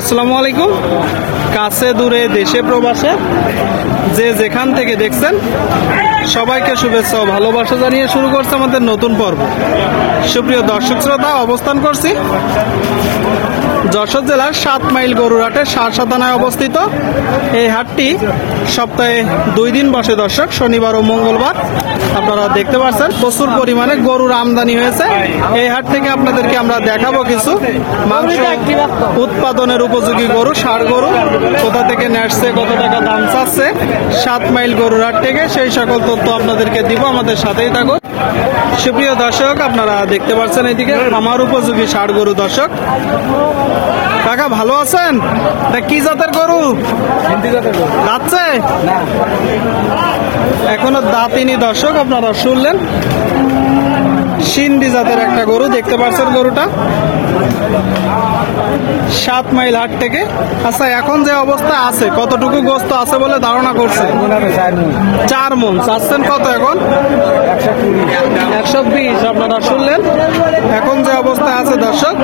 আসসালামু আলাইকুম। কাছে দূরে দেশে প্রবাসে যে যেখান থেকে দেখছেন সবাইকে শুভেচ্ছা ও ভালোবাসা জানিয়ে শুরু করছে আমাদের নতুন পর্ব। সুপ্রিয় দর্শক শ্রোতা, অবস্থান করছি যশোর জেলার 7 মাইল গরুর হাটের সারসাদানায় অবস্থিত। এই হাটটি সপ্তাহে 2 দিন বসে দর্শক, শনিবার ও মঙ্গলবার। আপনারা দেখতে পাচ্ছেন প্রচুর পরিমাণে গরুর আমদানি হয়েছে। এই হাট থেকে আপনাদেরকে আমরা দেখাবো কিছু মাংস উৎপাদনের উপযোগী গরু, ষাঁড় গরু কোথা থেকে নেসছে, কত টাকা দাম চাচ্ছে 7 মাইল গরুর হাট থেকে, সেই সকল তথ্য আপনাদেরকে দিব। আমাদের সাথেই থাকুন। সুপ্রিয় দর্শক, আপনারা দেখতে পাচ্ছেন এদিকে আমার উপযোগী ষাঁড় গরু। দর্শক কাকা ভালো আছেন? কি জাতের গরু? যাচ্ছে এখনো দাঁতিনি। দর্শক আপনারা শুনলেন, সিন্ধি জাতের একটা গরু দেখতে পাচ্ছেন। গরুটা 7 মাইল হাট থেকে। আচ্ছা, এখন যে অবস্থা আছে কতটুকু গোস্ত আছে বলে ধারণা করছে? 4 মণ। চাচ্ছেন কত এখন? 120। আপনারা শুনলেন, এখন যে অবস্থা আছে দর্শক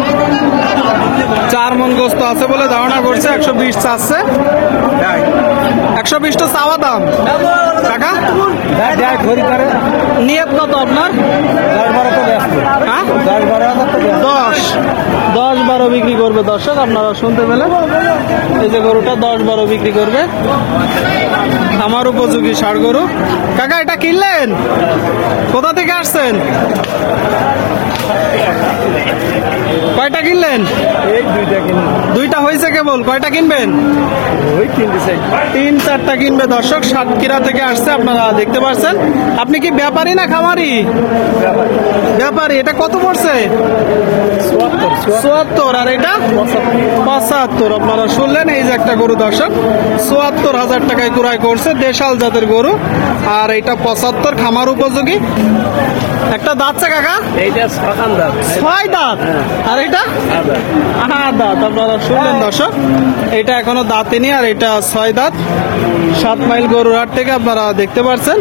4 মণ গোস্ত আছে বলে ধারণা করছে। 120 চাচ্ছে। 120 তো চাওয়া দাম কাকা। নিয়ত কত আপনার? 10-12 বিক্রি করবে দর্শক, আপনারা শুনতে পেলেন। এই যে গরুটা 10-12 বিক্রি করবে। আমার উপযোগী ষাঁড় গরু। কাকা এটা কিনলেন? কোথা থেকে আসছেন? কয়টা কিনলেন? দুইটা হয়েছে কেবল। কয়টা কিনবেন? 3-4টা কিনবে দর্শক। সাতক্ষীরা থেকে আসছে, আপনারা দেখতে পাচ্ছেন। আপনি কি ব্যাপারী না খামারি? ব্যাপারী। এটা কত পড়ছে? 74। আর এটা 75। আপনারা শুনলেন, এই যে একটা গরু দর্শক 74,000 টাকায় ক্রয় করছে, দেশাল জাতের গরু। আর এটা 75 খামার উপযোগী। একটা দাঁতছে কাকা? 6 দাঁত। আর এটা 8 দাঁত। আপনারা শুনলেন দর্শক, এটা এখনো দাঁতেনি। আর এটা 6 দাঁত। 7 মাইল গরুর হাট থেকে আপনারা দেখতে পাচ্ছেন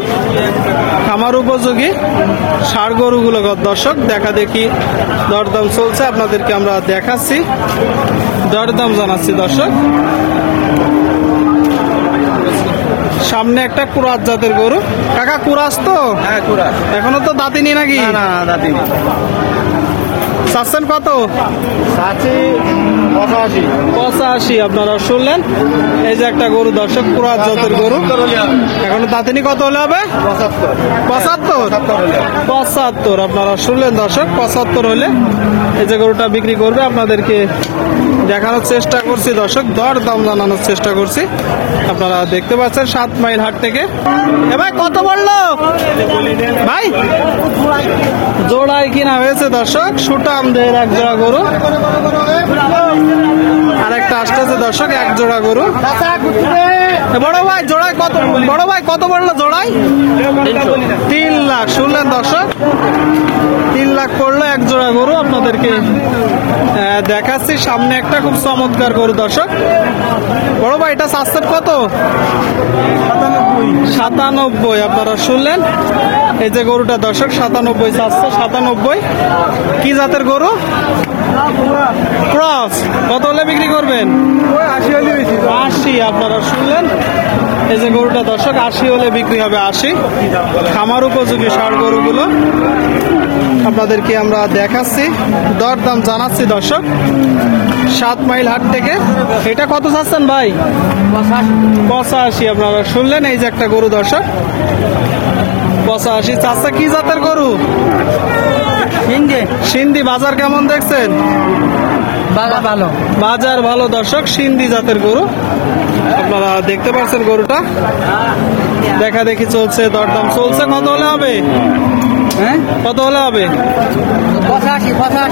খামার উপযোগী ষাঁড় গরুগুলো দর্শক। দেখা দেখি দরদাম চলছে, আপনাদেরকে আমরা দেখাচ্ছি, দরদাম জানাচ্ছি দর্শক। সামনে একটা কুরাস জাতের গরু। কাকা কুরাস তো? হ্যাঁ কুরাস। এখনো তো দাঁতিনি নাকি? না দাঁতিনি। চাচ্ছেন কত? 85। আপনারা শুনলেন, এই যে একটা গরু দর্শক কুরাস জাতের গরু। এখনো দাঁতিনি। কত হলে হবে? 75। আপনারা শুনলেন দর্শক, 75 হলে এই যে গরুটা বিক্রি করবে। আপনাদেরকে দেখানোর চেষ্টা করছি দর্শক, দর দাম জানানোর চেষ্টা করছি। আপনারা দেখতে পাচ্ছেন 7 মাইল হাট থেকে। এ ভাই কত বললো ভাই? জোড়ায় কিনা হয়েছে দর্শক, সুটামদের এক জোড়া গরু। আর একটা আসতেছে দর্শক, এক জোড়া গরু। বড় ভাই জোড়ায় কত? বড় ভাই কত বললো জোড়ায়? 3 লাখ। শুনলেন দর্শক, 3 লাখ পড়লো এক জোড়া গরু। আপনাদেরকে দেখাচ্ছি সামনে একটা খুব চমৎকার গরু দর্শক। বড় ভাই এটা চাচ্ছেন কত? 97। আপনারা শুনলেন, এই যে গরুটা দর্শক 97 চাচ্ছে। 97। কি জাতের গরু? ক্রস। কত হলে বিক্রি করবেন? 80। আপনারা শুনলেন, এই যে গরুটা দর্শক 80 হলে বিক্রি হবে। 80 খামার উপযোগী ষাঁড় গরুগুলো আপনাদেরকে আমরা দেখাচ্ছি, দরদাম জানাচ্ছি দর্শক 7 মাইল হাট থেকে। এটা কত চাচ্ছেন ভাই? 85। আপনারা শুনলেন, এই যে একটা গরু দর্শক 85 চাচ্ছে। কি জাতের গরু? সিন্ধি। বাজার কেমন দেখছেন? বাজার ভালো দর্শক, সিন্ধি জাতের গরু। আপনারা দেখতে পাচ্ছেন গরুটা দেখা দেখি চলছে, দরদাম চলছে। কত হলে হবে? কত হলে হবে? 85।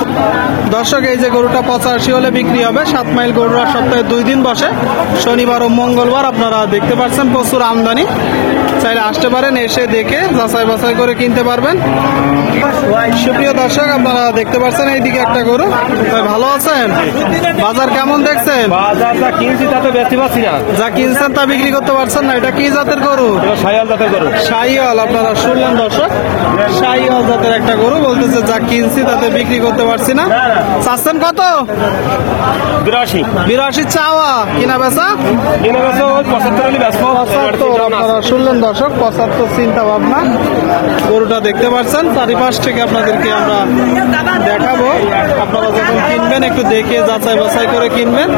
দর্শক এই যে গরুটা 85 হলে বিক্রি হবে। 7 মাইল গরুরা সপ্তাহে 2 দিন বসে, শনিবার ও মঙ্গলবার। আপনারা দেখতে পাচ্ছেন প্রচুর আমদানি। চাইলে আসতে পারেন, এসে দেখে যাচাই বাছাই করে কিনতে পারবেন। সুপ্রিয় দর্শক, আপনারা দেখতে পাচ্ছেন এইদিকে একটা গরু। ভাই ভালো আছেন? বাজার কেমন দেখছেন? বাজার যা কিনছি তা তো বেচতে পারছি না। যা কিনছেন তা বিক্রি করতে পারছেন না। এটা কি জাতের গরু? সায়াল জাতের গরু। শাহিওয়াল। আপনারা শুনলেন দর্শক, শাহিওয়াল জাতের একটা গরু। বলতেছে যা কিনছি তাতে বিক্রি করতে পারছি না। চাচ্ছেন কত? 82 82 চাওয়া, কিনা বেচা কিনে বেচো 75 হলে বেচবো। 75। আপনারা শুনলেন দর্শক, 75 চিন্তা ভাবনা। গরুটা দেখতে পাচ্ছেন, চারিপাশ থেকে আপনাদেরকে আমরা দেখাবো। আপনারা যখন কিনবেন একটু দেখে যাচাই বাছাই করে কিনবেন।